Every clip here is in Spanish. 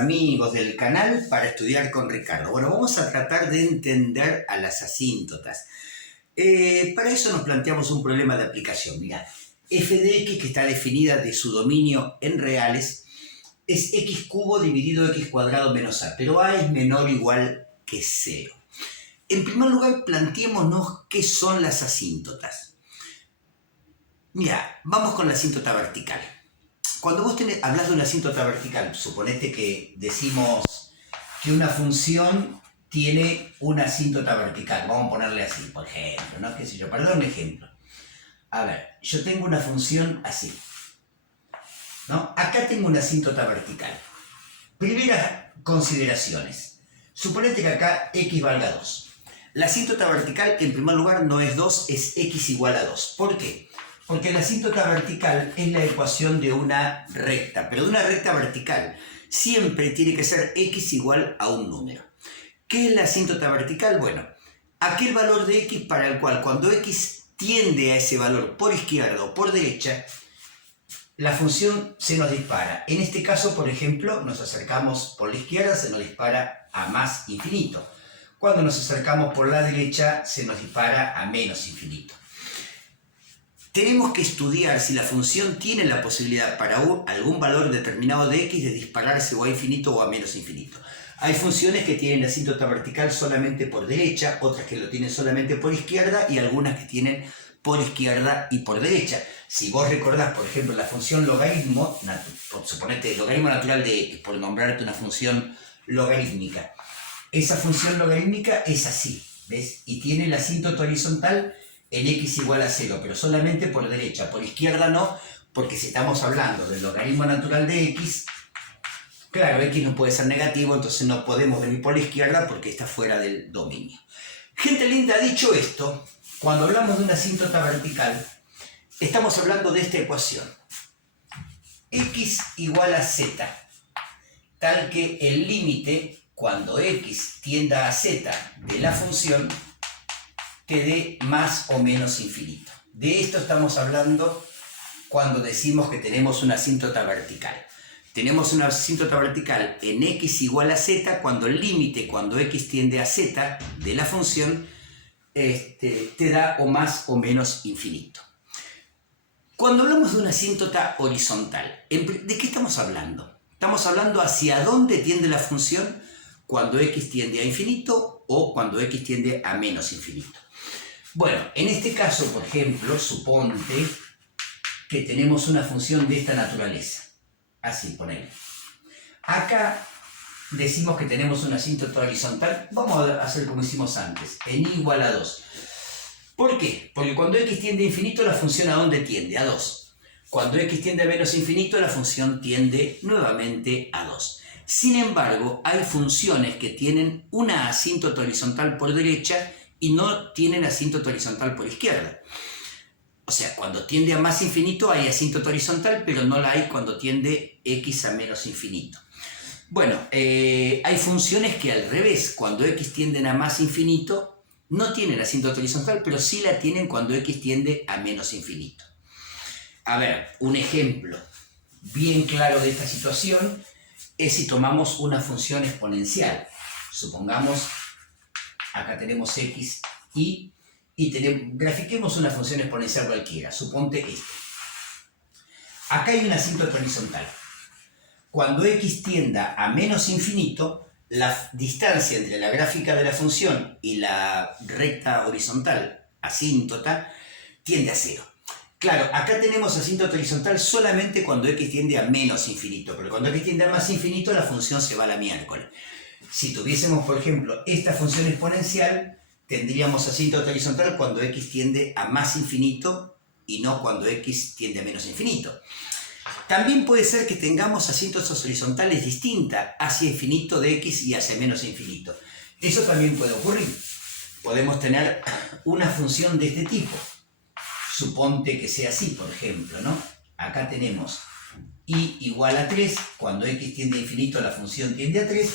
amigos del canal para estudiar con Ricardo. Bueno, vamos a tratar de entender a las asíntotas. Para eso nos planteamos un problema de aplicación. Mira, f de x, que está definida de su dominio en reales, es x cubo dividido x cuadrado menos a, pero a es menor o igual que 0. En primer lugar, planteémonos qué son las asíntotas. Mira, vamos con la asíntota vertical. Cuando vos hablas de una asíntota vertical, suponete que decimos que una función tiene una asíntota vertical. Vamos a ponerle así, por ejemplo, ¿no? ¿Qué sé yo? Para dar un ejemplo. A ver, yo tengo una función así, ¿no? Acá tengo una asíntota vertical. Primeras consideraciones. Suponete que acá x valga 2. La asíntota vertical, en primer lugar, no es 2, es x igual a 2. ¿Por qué? Porque la asíntota vertical es la ecuación de una recta, pero de una recta vertical. Siempre tiene que ser x igual a un número. ¿Qué es la asíntota vertical? Bueno, aquel valor de x para el cual cuando x tiende a ese valor por izquierda o por derecha, la función se nos dispara. En este caso, por ejemplo, nos acercamos por la izquierda, se nos dispara a más infinito. Cuando nos acercamos por la derecha, se nos dispara a menos infinito. Tenemos que estudiar si la función tiene la posibilidad para algún valor determinado de x de dispararse o a infinito o a menos infinito. Hay funciones que tienen la asíntota vertical solamente por derecha, otras que lo tienen solamente por izquierda y algunas que tienen por izquierda y por derecha. Si vos recordás, por ejemplo, la función logaritmo, suponete logaritmo natural de x, por nombrarte una función logarítmica. Esa función logarítmica es así, ¿ves? Y tiene la asíntota horizontal en x igual a 0, pero solamente por derecha. Por izquierda no, porque si estamos hablando del logaritmo natural de x, claro, x no puede ser negativo, entonces no podemos venir por la izquierda porque está fuera del dominio. Gente linda, dicho esto, cuando hablamos de una asíntota vertical, estamos hablando de esta ecuación. X igual a z, tal que el límite, cuando x tienda a z de la función, te dé más o menos infinito. De esto estamos hablando cuando decimos que tenemos una asíntota vertical. Tenemos una asíntota vertical en x igual a z cuando el límite, cuando x tiende a z de la función, te da o más o menos infinito. Cuando hablamos de una asíntota horizontal, ¿de qué estamos hablando? Estamos hablando hacia dónde tiende la función cuando x tiende a infinito o cuando x tiende a menos infinito. Bueno, en este caso, por ejemplo, suponte que tenemos una función de esta naturaleza. Así, ponele. Acá decimos que tenemos una asíntota horizontal. Vamos a hacer como hicimos antes, en y igual a 2. ¿Por qué? Porque cuando x tiende a infinito, la función ¿a dónde tiende? A 2. Cuando x tiende a menos infinito, la función tiende nuevamente a 2. Sin embargo, hay funciones que tienen una asíntota horizontal por derecha y no tienen asíntota horizontal por izquierda. O sea, cuando tiende a más infinito hay asíntota horizontal, pero no la hay cuando tiende x a menos infinito. Bueno, hay funciones que al revés, cuando x tienden a más infinito, no tienen asíntota horizontal, pero sí la tienen cuando x tiende a menos infinito. A ver, un ejemplo bien claro de esta situación es si tomamos una función exponencial. Supongamos, acá tenemos x y grafiquemos una función exponencial cualquiera. Suponte esto. Acá hay una asíntota horizontal. Cuando x tienda a menos infinito, la distancia entre la gráfica de la función y la recta horizontal asíntota tiende a 0. Claro, acá tenemos asíntota horizontal solamente cuando x tiende a menos infinito, pero cuando x tiende a más infinito la función se va a la miércoles. Si tuviésemos, por ejemplo, esta función exponencial, tendríamos asíntota horizontal cuando x tiende a más infinito y no cuando x tiende a menos infinito. También puede ser que tengamos asíntotas horizontales distintas hacia infinito de x y hacia menos infinito. Eso también puede ocurrir. Podemos tener una función de este tipo. Suponte que sea así, por ejemplo, ¿no? Acá tenemos y igual a 3, cuando x tiende a infinito la función tiende a 3,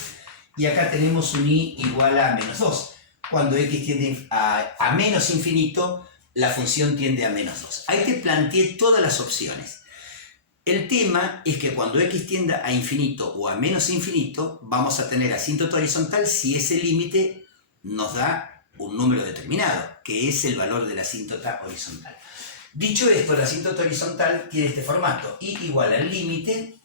y acá tenemos un y igual a menos 2. Cuando x tiende a menos infinito, la función tiende a menos 2. Ahí te planteé todas las opciones. El tema es que cuando x tienda a infinito o a menos infinito, vamos a tener asíntota horizontal si ese límite nos da un número determinado, que es el valor de la asíntota horizontal. Dicho esto, la asíntota horizontal tiene este formato, y igual al límite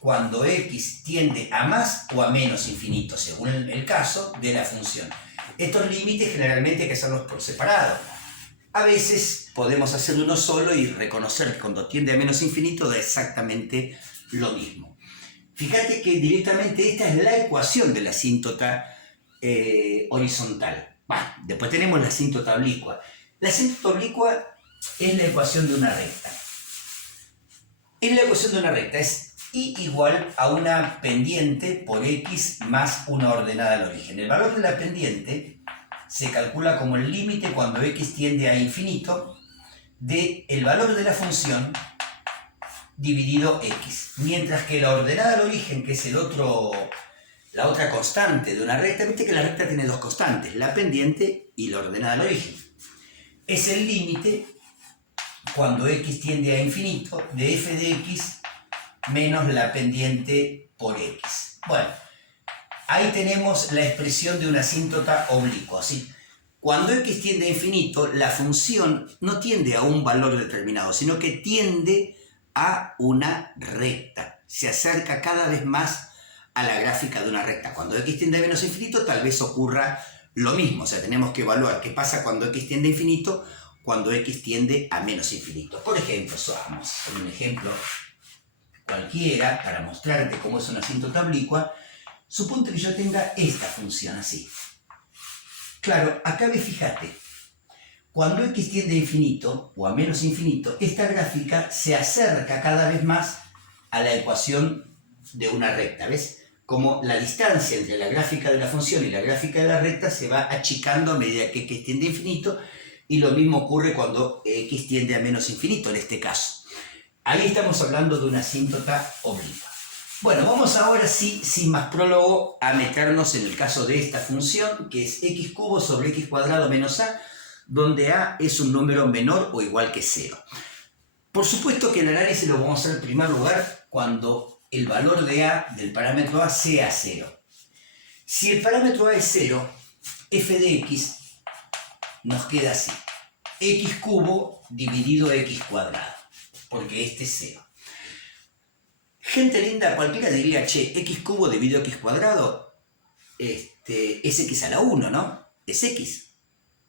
cuando x tiende a más o a menos infinito, según el caso de la función. Estos límites generalmente hay que hacerlos por separado. A veces podemos hacer uno solo y reconocer que cuando tiende a menos infinito da exactamente lo mismo. Fíjate que directamente esta es la ecuación de la asíntota horizontal. Bueno, después tenemos la asíntota oblicua. La asíntota oblicua es la ecuación de una recta. Es la ecuación de una recta, es y igual a una pendiente por x más una ordenada al origen. El valor de la pendiente se calcula como el límite cuando x tiende a infinito del valor de la función dividido x. Mientras que la ordenada al origen, que es la otra constante de una recta, viste que la recta tiene dos constantes, la pendiente y la ordenada al origen. Es el límite cuando x tiende a infinito de f de x menos la pendiente por x. Bueno, ahí tenemos la expresión de una asíntota oblicua, ¿sí? Cuando x tiende a infinito, la función no tiende a un valor determinado, sino que tiende a una recta. Se acerca cada vez más a la gráfica de una recta. Cuando x tiende a menos infinito, tal vez ocurra lo mismo. O sea, tenemos que evaluar qué pasa cuando x tiende a infinito, cuando x tiende a menos infinito. Por ejemplo, vamos a un ejemplo cualquiera para mostrarte cómo es una asíntota oblicua. Suponte que yo tenga esta función así. Claro, acá ve, fíjate, cuando x tiende a infinito o a menos infinito, esta gráfica se acerca cada vez más a la ecuación de una recta, ¿ves? Como la distancia entre la gráfica de la función y la gráfica de la recta se va achicando a medida que x tiende a infinito, y lo mismo ocurre cuando x tiende a menos infinito en este caso. Ahí estamos hablando de una asíntota oblicua. Bueno, vamos ahora sí, sin más prólogo, a meternos en el caso de esta función, que es x cubo sobre x cuadrado menos a, donde a es un número menor o igual que 0. Por supuesto que el análisis lo vamos a hacer en primer lugar cuando el valor de a, del parámetro a, sea 0. Si el parámetro a es 0, f de x nos queda así. X cubo dividido x cuadrado, porque este es 0. Gente linda, cualquiera diría, che, x cubo dividido x cuadrado es x a la 1, ¿no? Es x.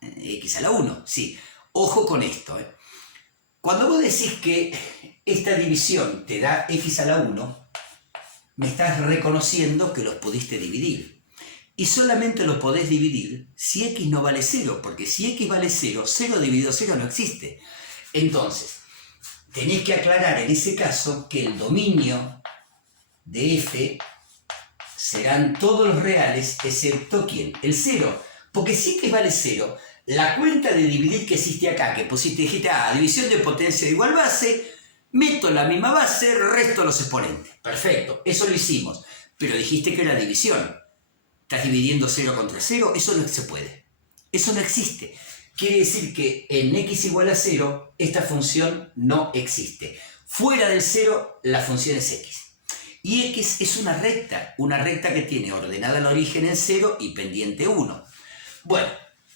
X a la 1, sí. Ojo con esto, ¿eh? Cuando vos decís que esta división te da x a la 1, me estás reconociendo que los pudiste dividir. Y solamente los podés dividir si x no vale 0, porque si x vale 0, 0 dividido 0 no existe. Entonces, tenés que aclarar en ese caso que el dominio de f serán todos los reales excepto ¿quién? El 0. Porque si x vale 0, la cuenta de dividir que hiciste acá, que pusiste, dijiste, división de potencia de igual base, meto la misma base, resto los exponentes. Perfecto, eso lo hicimos. Pero dijiste que era división. ¿Estás dividiendo 0 contra 0? Eso no se puede. Eso no existe. Quiere decir que en x igual a 0, esta función no existe. Fuera del 0, la función es x. Y x es una recta que tiene ordenada al origen en 0 y pendiente 1. Bueno,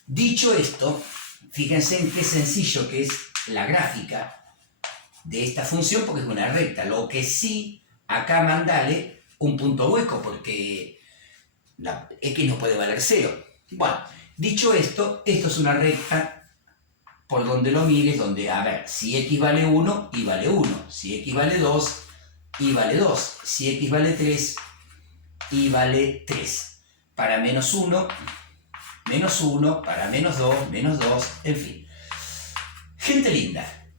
dicho esto, fíjense en qué sencillo que es la gráfica de esta función, porque es una recta. Lo que sí, acá mandale un punto hueco, porque la x no puede valer 0. Bueno, dicho esto, esto es una recta por donde lo mires, donde, a ver, si x vale 1, y vale 1. Si x vale 2, y vale 2. Si x vale 3, y vale 3. Para menos 1, menos 1, para menos 2, en fin. Gente linda,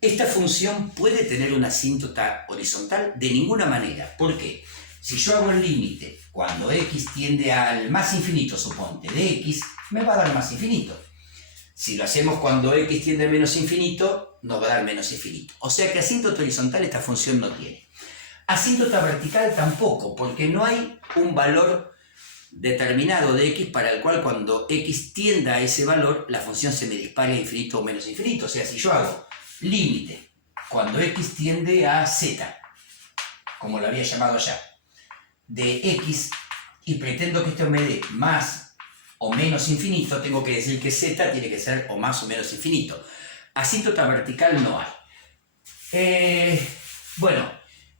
¿esta función puede tener una asíntota horizontal? De ninguna manera. ¿Por qué? Si yo hago el límite cuando x tiende al más infinito, suponte, de x, me va a dar más infinito. Si lo hacemos cuando x tiende a menos infinito, nos va a dar menos infinito. O sea que asíntota horizontal esta función no tiene. Asíntota vertical tampoco, porque no hay un valor determinado de x para el cual cuando x tienda a ese valor, la función se me dispare a infinito o menos infinito. O sea, si yo hago límite cuando x tiende a z, como lo había llamado allá, de x, y pretendo que esto me dé más o menos infinito, tengo que decir que z tiene que ser o más o menos infinito. Asíntota vertical no hay. Bueno,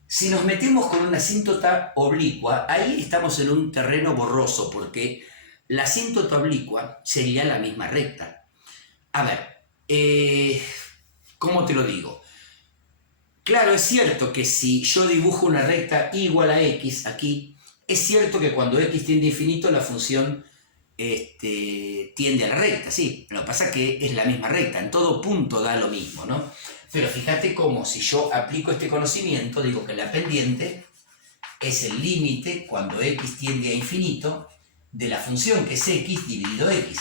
si nos metemos con una asíntota oblicua, ahí estamos en un terreno borroso, porque la asíntota oblicua sería la misma recta. A ver, ¿cómo te lo digo? Claro, es cierto que si yo dibujo una recta igual a x aquí, es cierto que cuando x tiende a infinito la función tiende a la recta, sí. Lo que pasa es que es la misma recta, en todo punto da lo mismo, ¿no? Pero fíjate cómo si yo aplico este conocimiento, digo que la pendiente es el límite cuando x tiende a infinito de la función que es x dividido x,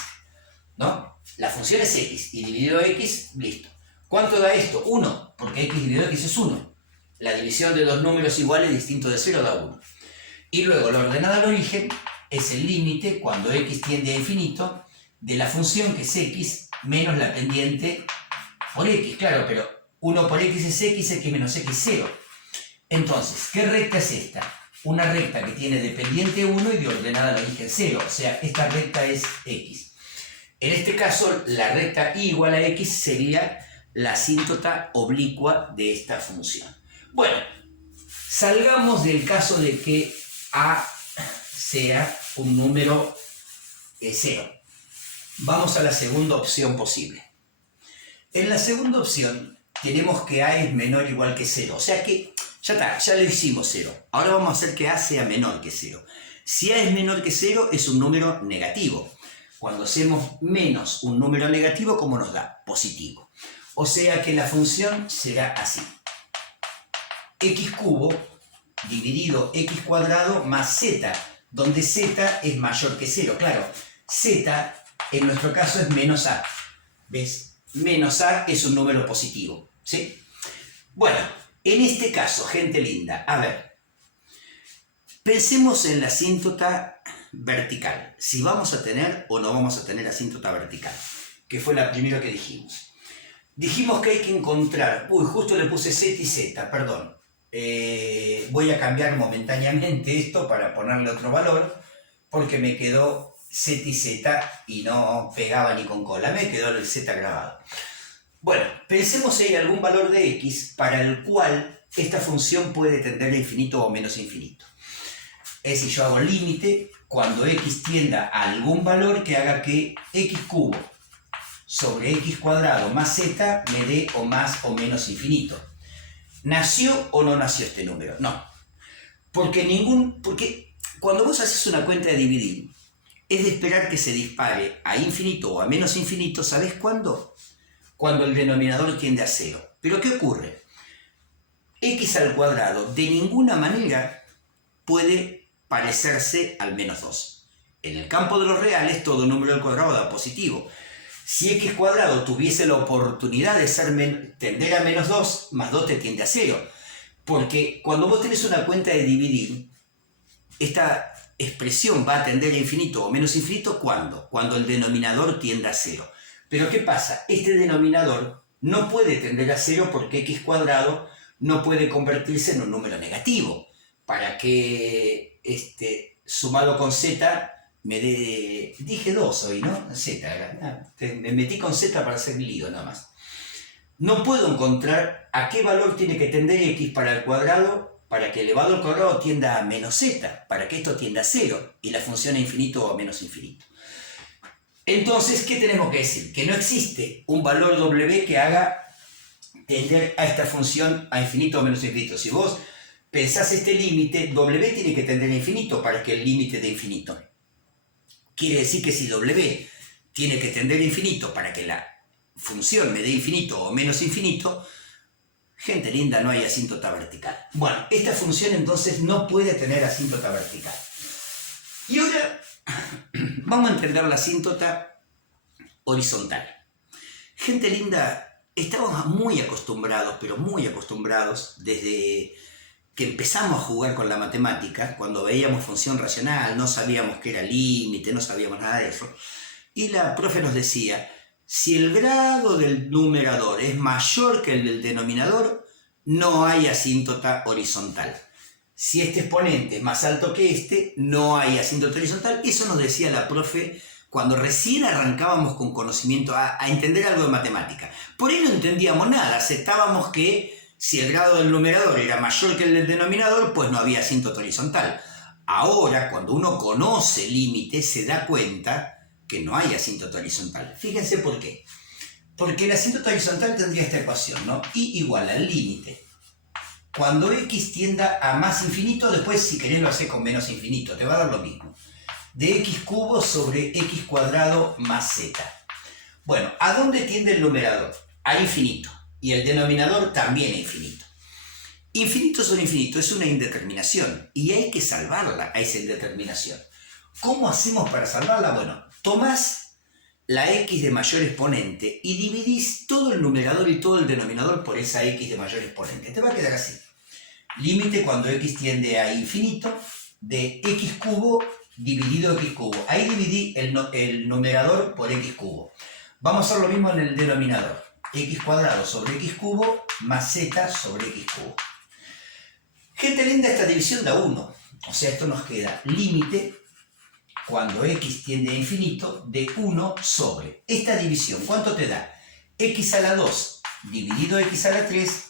¿no? La función es x y dividido x, listo. ¿Cuánto da esto? 1, porque x dividido x es 1. La división de dos números iguales distintos de 0 da 1. Y luego la ordenada al origen es el límite cuando x tiende a infinito de la función que es x menos la pendiente por x, claro, pero 1 por x es x menos x 0. Entonces, ¿qué recta es esta? Una recta que tiene de pendiente 1 y de ordenada al origen 0, o sea, esta recta es x. En este caso, la recta y igual a x sería la asíntota oblicua de esta función. Bueno, salgamos del caso de que a sea un número 0. Vamos a la segunda opción posible. En la segunda opción tenemos que a es menor o igual que 0. O sea que ya está, ya lo hicimos 0. Ahora vamos a hacer que a sea menor que 0. Si a es menor que 0 es un número negativo. Cuando hacemos menos un número negativo, ¿cómo nos da? Positivo. O sea que la función será así. X cubo dividido x cuadrado más z, donde z es mayor que 0. Claro, z en nuestro caso es menos a. ¿Ves? Menos a es un número positivo, ¿sí? Bueno, en este caso, gente linda, a ver, pensemos en la asíntota vertical. Si vamos a tener o no vamos a tener asíntota vertical, que fue la primera que dijimos. Dijimos que hay que encontrar, justo le puse z y z, perdón. Voy a cambiar momentáneamente esto para ponerle otro valor, porque me quedó z y z y no pegaba ni con cola, me quedó el z grabado. Bueno, pensemos si hay algún valor de x para el cual esta función puede tender a infinito o menos infinito. Es si yo hago límite cuando x tienda a algún valor que haga que x cubo sobre x cuadrado más z me dé o más o menos infinito. ¿Nació o no nació este número? No. Porque cuando vos haces una cuenta de dividir, es de esperar que se dispare a infinito o a menos infinito, ¿sabés cuándo? Cuando el denominador tiende a 0. ¿Pero qué ocurre? X al cuadrado de ninguna manera puede parecerse al menos 2. En el campo de los reales, todo número al cuadrado da positivo. Si x cuadrado tuviese la oportunidad de tender a menos 2, más 2 te tiende a 0. Porque cuando vos tenés una cuenta de dividir, esta expresión va a tender a infinito o menos infinito, ¿cuándo? Cuando el denominador tiende a 0. Pero ¿qué pasa? Este denominador no puede tender a 0 porque x cuadrado no puede convertirse en un número negativo. Para que sumado con z me dé... Dije 2 hoy, ¿no? Z, me metí con z para hacer lío nada más. No puedo encontrar a qué valor tiene que tender x para el cuadrado para que elevado al cuadrado tienda a menos z, para que esto tienda a 0 y la función a infinito o a menos infinito. Entonces, ¿qué tenemos que decir? Que no existe un valor w que haga tender a esta función a infinito o menos infinito. Si vos pensás este límite, w tiene que tender a infinito para que el límite de infinito. Quiere decir que si w tiene que tender a infinito para que la función me dé infinito o menos infinito, gente linda, no hay asíntota vertical. Bueno, esta función entonces no puede tener asíntota vertical. Y ahora vamos a entender la asíntota horizontal. Gente linda, estamos muy acostumbrados, pero muy acostumbrados, desde que empezamos a jugar con la matemática, cuando veíamos función racional, no sabíamos qué era límite, no sabíamos nada de eso, y la profe nos decía, Si el grado del numerador es mayor que el del denominador, no hay asíntota horizontal. Si este exponente es más alto que este, no hay asíntota horizontal. Eso nos decía la profe cuando recién arrancábamos con conocimiento a entender algo de matemática. Por ahí no entendíamos nada, aceptábamos que si el grado del numerador era mayor que el del denominador, pues no había asíntota horizontal. Ahora, cuando uno conoce límites, se da cuenta que no hay asíntota horizontal. Fíjense por qué. Porque la asíntota horizontal tendría esta ecuación, ¿no? Y igual al límite. Cuando x tienda a más infinito, después si querés lo haces con menos infinito, te va a dar lo mismo. De x cubo sobre x cuadrado más z. Bueno, ¿a dónde tiende el numerador? A infinito. Y el denominador también a infinito. Infinito sobre infinito es una indeterminación y hay que salvarla a esa indeterminación. ¿Cómo hacemos para salvarla? Bueno, tomás la x de mayor exponente y dividís todo el numerador y todo el denominador por esa x de mayor exponente. Te va a quedar así. Límite cuando x tiende a infinito de x cubo dividido x cubo. Ahí dividí el numerador por x cubo. Vamos a hacer lo mismo en el denominador. X cuadrado sobre x cubo más z sobre x cubo. Gente linda, esta división da 1. O sea, esto nos queda límite cuando x tiende a infinito de 1 sobre. Esta división, ¿cuánto te da? X a la 2 dividido x a la 3.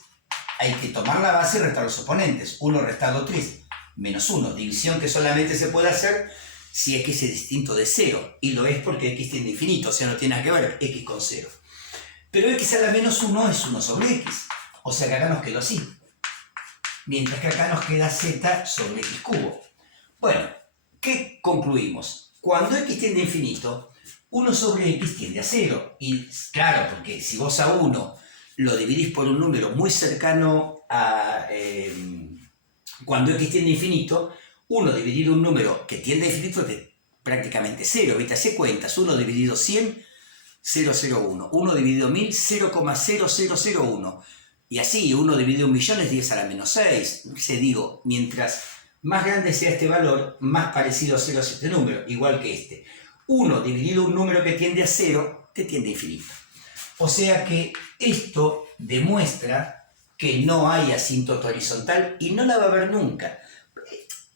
Hay que tomar la base y restar los oponentes. 1 restado 3 menos 1. División que solamente se puede hacer si x es distinto de 0. Y lo es porque x tiende a infinito, o sea, no tiene nada que ver x con 0. Pero x a la menos 1 es 1 sobre x. O sea que acá nos quedó así. Mientras que acá nos queda z sobre x cubo. Bueno, ¿qué concluimos? Cuando x tiende a infinito, 1 sobre x tiende a 0. Y claro, porque si vos a 1 lo dividís por un número muy cercano a... cuando x tiende a infinito, 1 dividido un número que tiende a infinito es prácticamente 0. ¿Viste? Hace cuentas. 1 dividido 100, 0,01. 1 dividido 1000, 0,0001. Y así, 1 dividido 1.000.000 es 10 a la menos 6. Se digo, mientras más grande sea este valor, más parecido a 0 es este número, igual que este. 1 dividido un número que tiende a 0, te tiende a infinito. O sea que esto demuestra que no hay asíntota horizontal y no la va a haber nunca.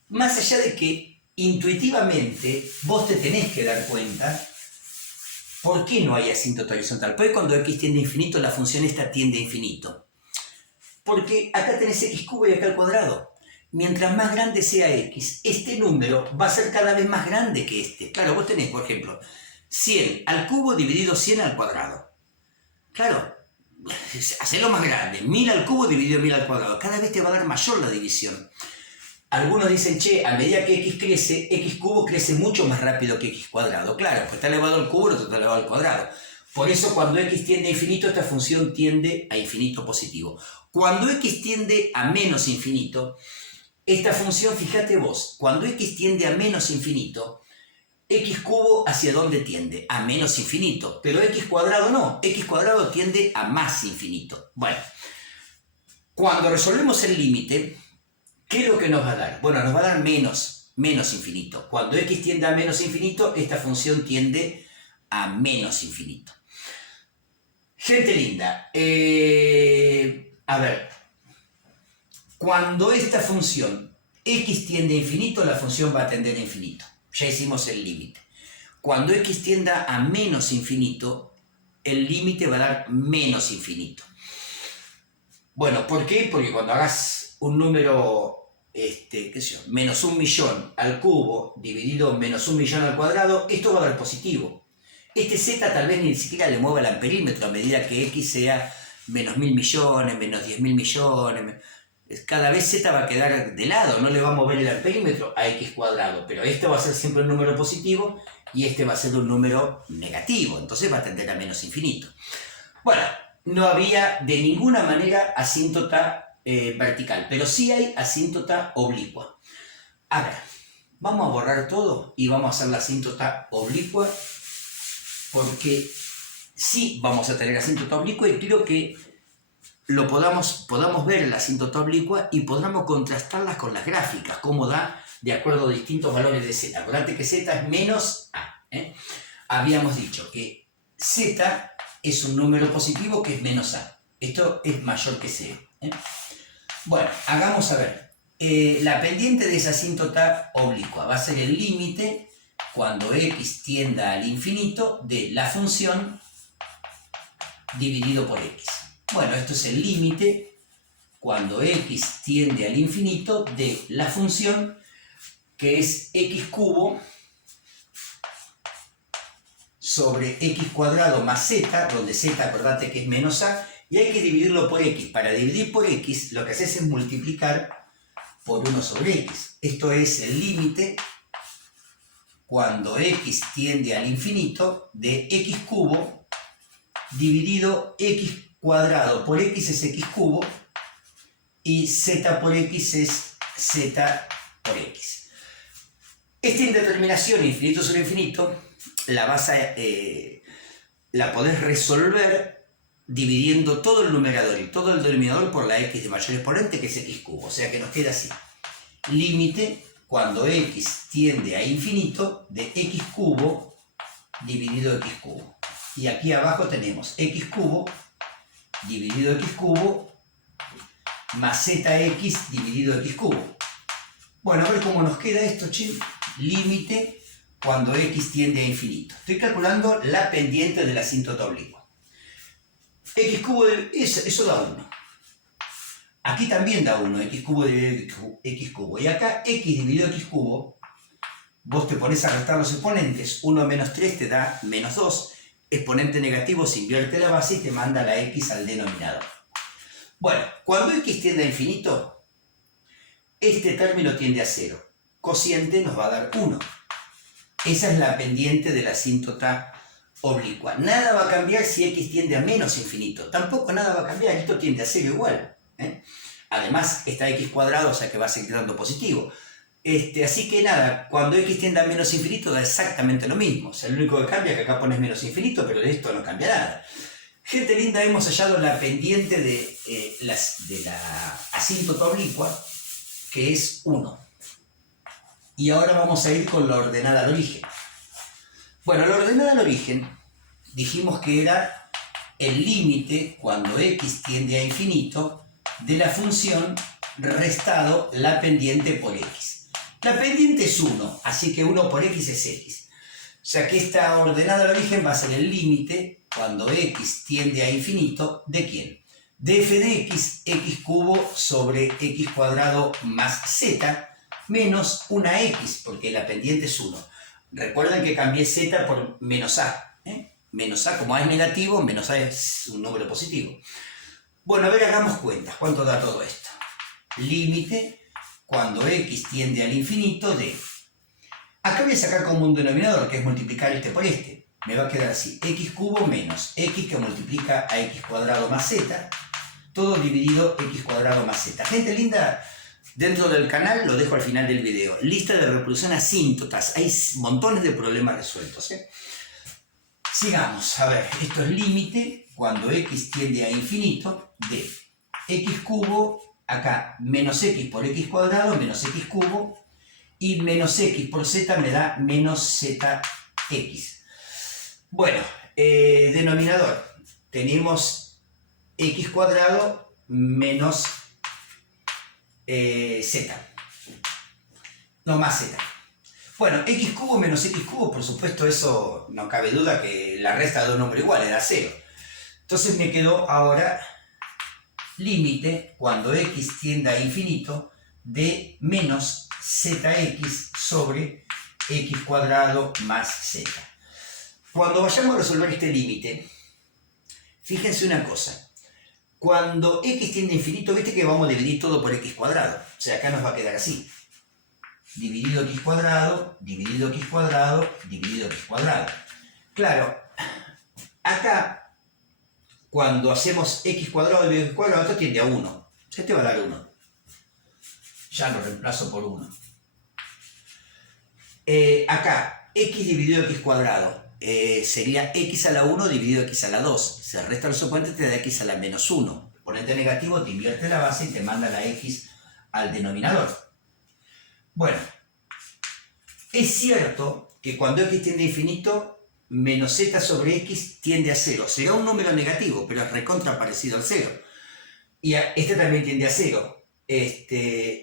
Más allá de que intuitivamente vos te tenés que dar cuenta por qué no hay asíntota horizontal. Porque cuando x tiende a infinito, la función esta tiende a infinito. Porque acá tenés x cubo y acá al cuadrado. Mientras más grande sea x, este número va a ser cada vez más grande que este. Claro, vos tenés, por ejemplo, 100 al cubo dividido 100 al cuadrado. Claro, hacelo más grande. 1000 al cubo dividido 1000 al cuadrado. Cada vez te va a dar mayor la división. Algunos dicen, che, a medida que x crece, x cubo crece mucho más rápido que x cuadrado. Claro, pues está elevado al cubo, otro está elevado al cuadrado. Por eso cuando x tiende a infinito, esta función tiende a infinito positivo. Cuando x tiende a menos infinito, esta función, fíjate vos, cuando x tiende a menos infinito, x cubo ¿hacia dónde tiende? A menos infinito. Pero x cuadrado no, x cuadrado tiende a más infinito. Bueno, cuando resolvemos el límite, ¿qué es lo que nos va a dar? Bueno, nos va a dar menos infinito. Cuando x tiende a menos infinito, esta función tiende a menos infinito. Gente linda, a ver, cuando esta función x tiende a infinito, la función va a tender a infinito. Ya hicimos el límite. Cuando x tienda a menos infinito, el límite va a dar menos infinito. Bueno, ¿por qué? Porque cuando hagas un número, qué sé yo, menos 1.000.000 al cubo dividido menos 1.000.000 al cuadrado, esto va a dar positivo. Este z tal vez ni siquiera le mueva el amperímetro a medida que x sea menos 1.000.000.000, menos 10.000.000.000. Cada vez z va a quedar de lado, no le va a mover el amperímetro a x cuadrado, pero este va a ser siempre un número positivo y este va a ser un número negativo, entonces va a tender a menos infinito. Bueno, no había de ninguna manera asíntota vertical, pero sí hay asíntota oblicua. A ver, vamos a borrar todo y vamos a hacer la asíntota oblicua, porque sí vamos a tener asíntota oblicua y quiero que lo podamos ver en la asíntota oblicua y podamos contrastarlas con las gráficas, cómo da de acuerdo a distintos valores de z. Acordate que z es menos a. Habíamos dicho que z es un número positivo que es menos a. Esto es mayor que 0. Bueno, hagamos a ver. La pendiente de esa asíntota oblicua va a ser el límite cuando x tienda al infinito de la función dividido por x. Bueno, esto es el límite cuando x tiende al infinito de la función que es x cubo sobre x cuadrado más z, donde z, acordate que es menos a, y hay que dividirlo por x. Para dividir por x, lo que haces es multiplicar por 1 sobre x. Esto es el límite cuando x tiende al infinito de x cubo dividido x cuadrado por x es x cubo y z por x es z por x. Esta indeterminación infinito sobre infinito la podés resolver dividiendo todo el numerador y todo el denominador por la x de mayor exponente, que es x cubo. O sea que nos queda así. Límite cuando x tiende a infinito de x cubo dividido x cubo. Y aquí abajo tenemos x cubo dividido x cubo más zx dividido x cubo. Bueno, a ver cómo nos queda esto, che. Límite cuando x tiende a infinito. Estoy calculando la pendiente de la asíntota oblicua. X cubo, eso da 1. Aquí también da 1, x cubo dividido x cubo. Y acá x dividido x cubo, vos te pones a restar los exponentes. 1 menos 3 te da menos 2. Exponente negativo se invierte la base y te manda la x al denominador. Bueno, cuando x tiende a infinito, este término tiende a 0. Cociente nos va a dar 1. Esa es la pendiente de la asíntota oblicua. Nada va a cambiar si x tiende a menos infinito. Tampoco nada va a cambiar, esto tiende a 0 igual. Además, está x cuadrado, o sea que va a seguir dando positivo. Así que nada, cuando x tiende a menos infinito da exactamente lo mismo. O sea, lo único que cambia es que acá pones menos infinito, pero de esto no cambia nada. Gente linda, hemos hallado la pendiente de la asíntota oblicua, que es 1. Y ahora vamos a ir con la ordenada al origen. Bueno, la ordenada al origen dijimos que era el límite cuando x tiende a infinito de la función restado la pendiente por x. La pendiente es 1, así que 1 por x es x. O sea que esta ordenada al origen va a ser el límite cuando x tiende a infinito, ¿de quién? De f de x, x cubo sobre x cuadrado más z, menos una x, porque la pendiente es 1. Recuerden que cambié z por menos a. Menos a, como a es negativo, menos a es un número positivo. Bueno, a ver, hagamos cuentas. ¿Cuánto da todo esto? Límite cuando x tiende al infinito de... Acá voy a sacar como un denominador, que es multiplicar este por este. Me va a quedar así, x cubo menos x que multiplica a x cuadrado más z, todo dividido x cuadrado más z. Gente linda, dentro del canal, lo dejo al final del video, lista de reproducción asíntotas, hay montones de problemas resueltos. Sigamos, a ver, esto es límite cuando x tiende a infinito de x cubo, acá menos x por x cuadrado, menos x cubo, y menos x por z me da menos zx. Bueno, denominador, tenemos x cuadrado menos z, no más z. Bueno, x cubo menos x cubo, por supuesto, eso no cabe duda que la resta de un número igual era 0. Entonces me quedó ahora límite cuando x tienda a infinito de menos zx sobre x cuadrado más z. Cuando vayamos a resolver este límite, fíjense una cosa. Cuando x tiende a infinito, viste que vamos a dividir todo por x cuadrado. O sea, acá nos va a quedar así. Dividido x cuadrado, dividido x cuadrado, dividido x cuadrado. Claro, acá, cuando hacemos x cuadrado dividido x cuadrado, esto tiende a 1. Se te va a dar 1. Ya lo reemplazo por 1. Acá, x dividido x cuadrado sería x a la 1 dividido x a la 2. Se resta los oponentes, te da x a la menos 1. El exponente negativo te invierte la base y te manda la x al denominador. Bueno, es cierto que cuando x tiende a infinito, menos z sobre x tiende a 0. Será un número negativo, pero es recontra parecido al 0. Y este también tiende a 0.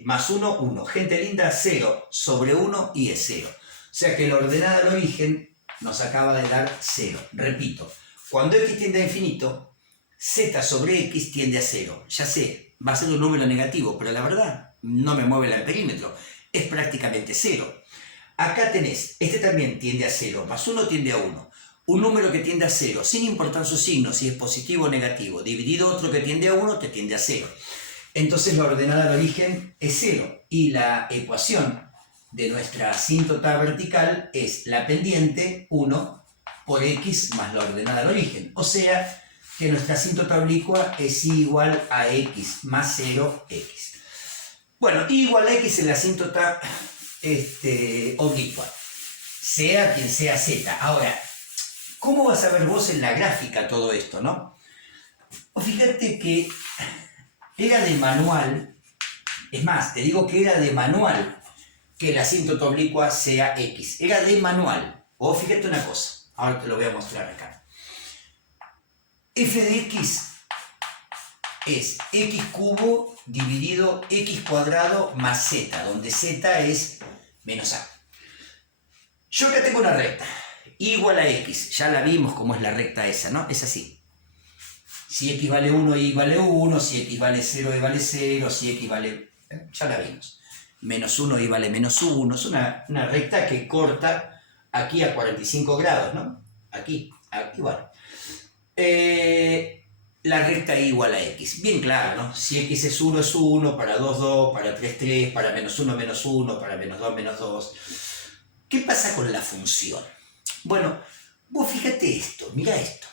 Más 1, 1. Gente linda, 0 sobre 1 y es 0. O sea que la ordenada al origen nos acaba de dar 0. Repito, cuando x tiende a infinito, z sobre x tiende a 0. Ya sé, va a ser un número negativo, pero la verdad no me mueve el perímetro. Es prácticamente 0. Acá tenés, este también tiende a 0, más 1 tiende a 1. Un número que tiende a 0, sin importar su signo, si es positivo o negativo, dividido otro que tiende a 1, te tiende a 0. Entonces la ordenada al origen es 0. Y la ecuación de nuestra asíntota vertical es la pendiente 1 por x más la ordenada al origen. O sea que nuestra asíntota oblicua es igual a x más 0x. Bueno, y igual a x es la asíntota oblicua, sea quien sea z. Ahora, ¿cómo vas a ver vos en la gráfica todo esto, no? O fíjate que era de manual, es más, te digo que era de manual que la asíntota oblicua sea x. Era de manual. O fíjate una cosa, ahora te lo voy a mostrar acá. F de x es x cubo dividido x cuadrado más z, donde z es menos a. Yo acá tengo una recta, y igual a x, ya la vimos cómo es la recta esa, ¿no? Es así. Si x vale 1, y vale 1, si x vale 0, y vale 0, si x vale... ya la vimos. Menos 1, y vale menos 1, es una recta que corta aquí a 45 grados, ¿no? Aquí, igual. La recta y igual a x. Bien claro, ¿no? Si x es 1, para 2, 2, para 3, 3, para menos 1, para menos 2. ¿Qué pasa con la función? Bueno, vos fíjate esto, mira esto.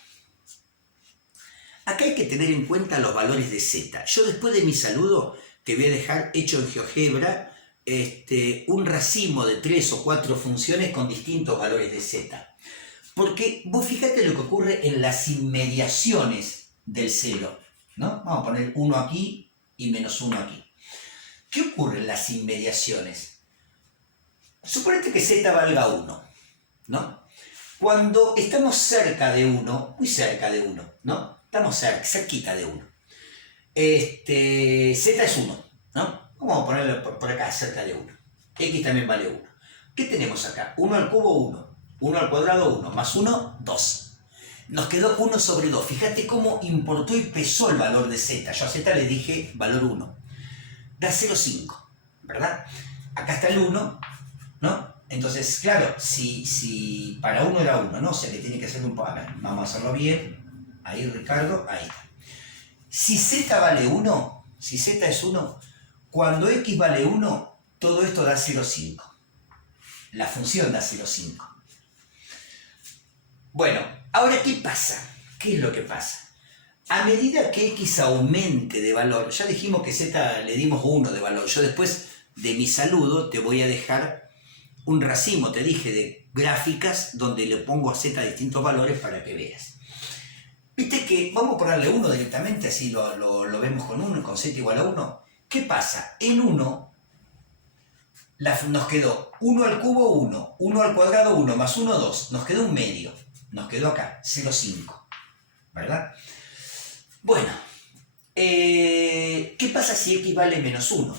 Acá hay que tener en cuenta los valores de z. Yo después de mi saludo te voy a dejar hecho en GeoGebra un racimo de 3 o 4 funciones con distintos valores de z. Porque vos fíjate lo que ocurre en las inmediaciones del 0, ¿no? Vamos a poner 1 aquí y menos 1 aquí. ¿Qué ocurre en las inmediaciones? Suponete que z valga 1, ¿no? Cuando estamos cerca de 1, muy cerca de 1, ¿no? Estamos cerquita de 1. Z es 1, ¿no? Vamos a ponerlo por acá, cerca de 1. X también vale 1. ¿Qué tenemos acá? 1 al cubo, 1. 1 al cuadrado, 1. Más 1, 2. Nos quedó 1 sobre 2. Fíjate cómo importó y pesó el valor de z. Yo a z le dije valor 1. Da 0,5, ¿verdad? Acá está el 1, ¿no? Entonces, claro, si para 1 era 1, ¿no? O sea que tiene que ser un... A ver, vamos a hacerlo bien. Ahí, Ricardo, ahí está. Si z vale 1, si z es 1, cuando x vale 1, todo esto da 0,5. La función da 0,5. Bueno, ahora, ¿qué pasa? ¿Qué es lo que pasa? A medida que x aumente de valor, ya dijimos que z le dimos 1 de valor. Yo después de mi saludo te voy a dejar un racimo, te dije, de gráficas donde le pongo a z distintos valores para que veas. Viste que vamos a ponerle 1 directamente, así lo vemos con 1, con z igual a 1. ¿Qué pasa? En 1 nos quedó 1 al cubo 1, 1 al cuadrado 1, más 1, 2. Nos quedó un medio. Nos quedó acá, 0,5. ¿Verdad? Bueno, ¿qué pasa si x vale menos 1?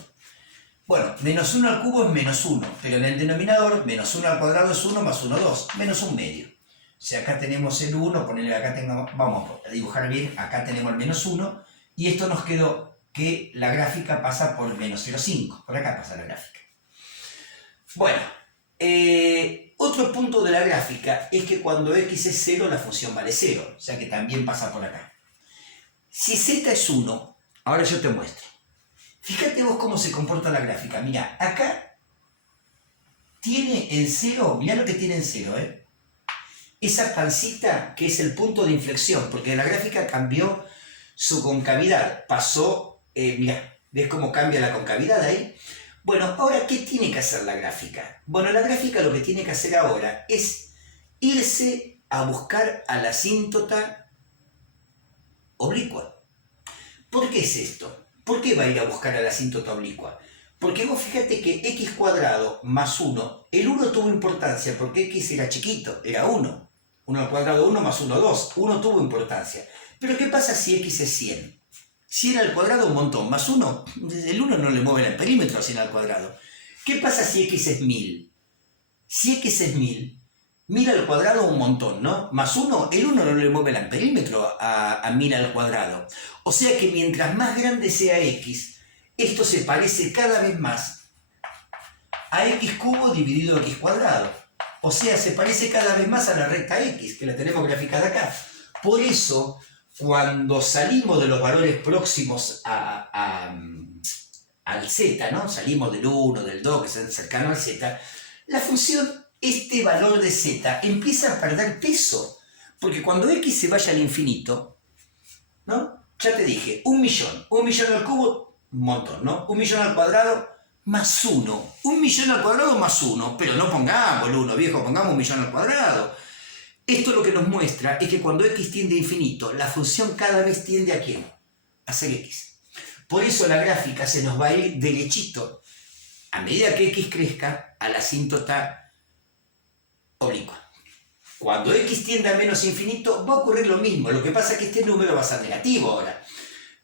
Bueno, menos 1 al cubo es menos 1, pero en el denominador, menos 1 al cuadrado es 1 más 1, 2, menos un medio. Si acá tenemos el 1, ponele acá vamos a dibujar bien, acá tenemos el menos 1, y esto nos quedó que la gráfica pasa por menos 0,5. Por acá pasa la gráfica. Bueno, otro punto de la gráfica es que cuando x es 0, la función vale 0. O sea que también pasa por acá. Si z es 1, ahora yo te muestro. Fíjate vos cómo se comporta la gráfica. Mirá, acá tiene en 0, mirá lo que tiene en 0, esa pancita que es el punto de inflexión, porque la gráfica cambió su concavidad. Pasó, mirá, ¿ves cómo cambia la concavidad ahí? Bueno, ahora, ¿qué tiene que hacer la gráfica? Bueno, la gráfica lo que tiene que hacer ahora es irse a buscar a la asíntota oblicua. ¿Por qué es esto? ¿Por qué va a ir a buscar a la asíntota oblicua? Porque vos fíjate que x cuadrado más 1, el 1 tuvo importancia porque x era chiquito, era 1. 1 al cuadrado 1 más 1, 2. 1 tuvo importancia. Pero ¿qué pasa si x es 100? 100 al cuadrado un montón, más 1, el 1 no le mueve el perímetro a 100 al cuadrado. ¿Qué pasa si x es 1000? Si x es 1000, 1000 al cuadrado un montón, ¿no? Más 1, el 1 no le mueve el perímetro a 1000 al cuadrado. O sea que mientras más grande sea x, esto se parece cada vez más a x cubo dividido x cuadrado. O sea, se parece cada vez más a la recta x, que la tenemos graficada acá. Por eso, cuando salimos de los valores próximos al z, ¿no? Salimos del 1, del 2, que es cercano al z, la función, este valor de z, empieza a perder peso. Porque cuando x se vaya al infinito, ¿no? Ya te dije, 1.000.000. 1.000.000 al cubo, un montón, ¿no? 1.000.000 al cuadrado, más 1. 1.000.000 al cuadrado más 1. Pero no pongamos el 1, viejo, pongamos 1.000.000 al cuadrado. Esto lo que nos muestra es que cuando x tiende a infinito, la función cada vez tiende a ¿quién? A ser x. Por eso la gráfica se nos va a ir derechito, a medida que x crezca, a la asíntota oblicua. Cuando x tiende a menos infinito, va a ocurrir lo mismo. Lo que pasa es que este número va a ser negativo ahora.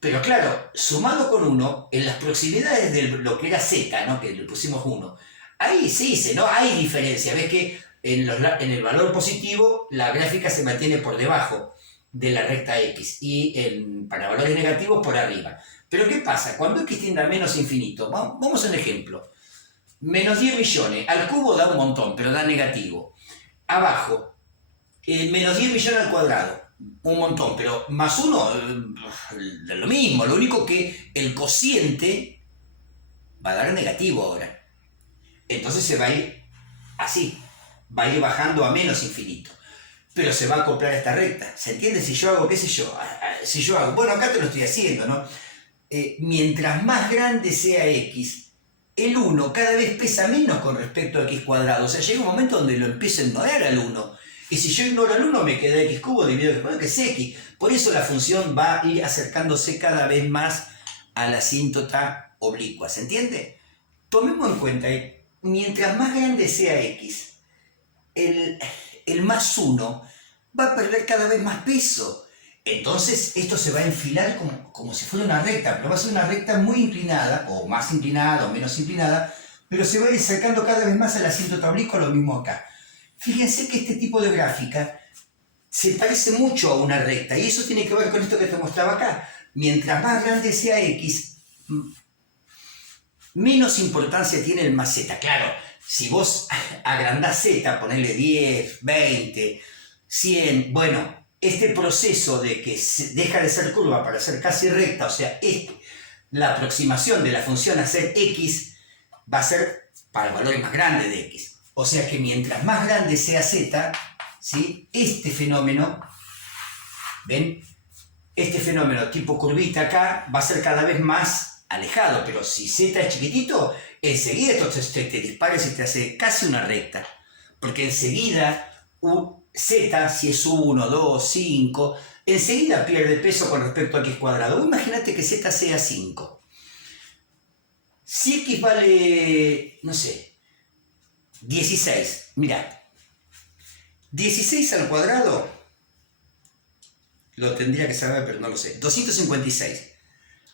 Pero claro, sumado con 1, en las proximidades de lo que era z, ¿no? Que le pusimos 1, ahí sí, ¿no? Hay diferencia. ¿Ves que en el valor positivo la gráfica se mantiene por debajo de la recta x y para valores negativos por arriba? Pero ¿qué pasa? Cuando x tiende a menos infinito, vamos a un ejemplo. Menos 10 millones, al cubo da un montón, pero da negativo. Abajo, menos 10 millones al cuadrado, un montón, pero más 1, lo mismo. Lo único que el cociente va a dar negativo ahora. Entonces se va a ir así, va a ir bajando a menos infinito. Pero se va a acoplar a esta recta. ¿Se entiende? Si yo hago, qué sé yo, bueno, acá te lo estoy haciendo, ¿no? Mientras más grande sea x, el 1 cada vez pesa menos con respecto a x cuadrado. O sea, llega un momento donde lo empiezo a ignorar al 1. Y si yo ignoro al 1, me queda x cubo dividido x cuadrado, que es x. Por eso la función va a ir acercándose cada vez más a la asíntota oblicua. ¿Se entiende? Tomemos en cuenta que mientras más grande sea x, el más 1 va a perder cada vez más peso. Entonces esto se va a enfilar como si fuera una recta, pero va a ser una recta muy inclinada, o más inclinada, o menos inclinada, pero se va a ir acercando cada vez más a la asíntota oblicua, lo mismo acá. Fíjense que este tipo de gráfica se parece mucho a una recta, y eso tiene que ver con esto que te mostraba acá. Mientras más grande sea x, menos importancia tiene el más z. Claro, si vos agrandás z, ponele 10, 20, 100, bueno, este proceso de que deja de ser curva para ser casi recta, o sea, la aproximación de la función a ser x va a ser para valores más grandes de x. O sea que mientras más grande sea z, ¿sí? Este fenómeno, ¿ven? Este fenómeno tipo curvita acá va a ser cada vez más alejado, pero si z es chiquitito, enseguida esto te dispara y se te hace casi una recta. Porque enseguida z, si es 1, 2, 5, enseguida pierde peso con respecto a x cuadrado. Imagínate que z sea 5. Si x vale, no sé, 16, mirá, 16 al cuadrado, lo tendría que saber, pero no lo sé, 256.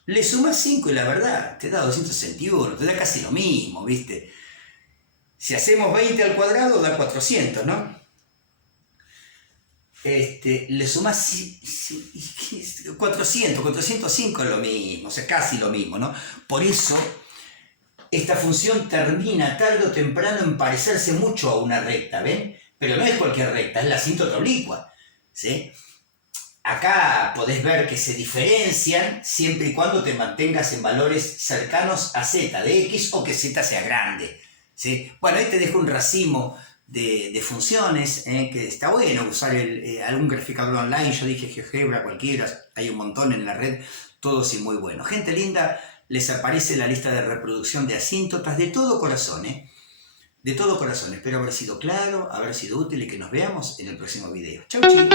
Le sumas 5 y la verdad, te da 261, te da casi lo mismo, ¿viste? Si hacemos 20 al cuadrado, da 400, ¿no? Le sumas 400, 405 es lo mismo, o sea, casi lo mismo, ¿no? Por eso, esta función termina tarde o temprano en parecerse mucho a una recta, ¿ven? Pero no es cualquier recta, es la asíntota oblicua, ¿sí? Acá podés ver que se diferencian siempre y cuando te mantengas en valores cercanos a z de x o que z sea grande, ¿sí? Bueno, ahí te dejo un racimo de funciones, que está bueno usar algún graficador online. Yo dije GeoGebra, cualquiera, hay un montón en la red, todos y muy buenos. Gente linda, les aparece la lista de reproducción de asíntotas de todo corazón, de todo corazón. Espero haber sido claro, haber sido útil y que nos veamos en el próximo video. Chau, chau.